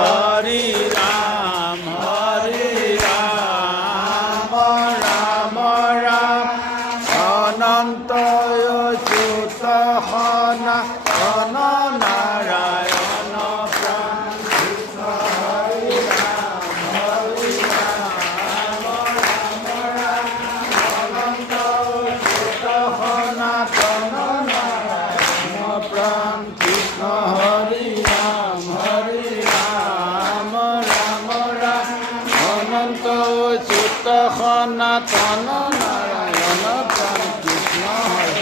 হরি রাম রাম রাম অনন্ত অচ্যুত সনাতন নারায়ণ প্রাণ কৃষ্ণ হরি রাম অনন্ত অচ্যুত সনাতন নারায়ণ প্রাণ কৃষ্ণ হরি রাম অনন্ত অচ্যুত সনাতন নারায়ণ প্রাণ কৃষ্ণ হরি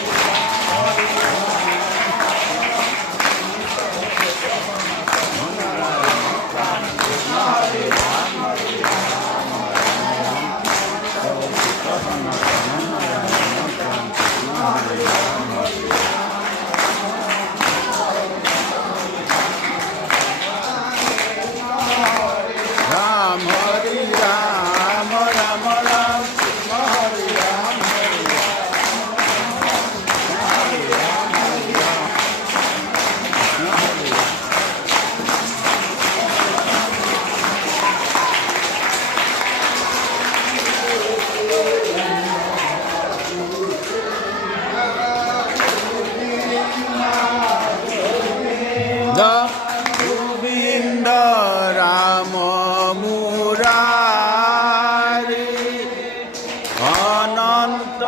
রাম হরি রাম রাম রাম কৃষ্ণ হরি রাম গোবিন্দ রাম মুরারি অনন্ত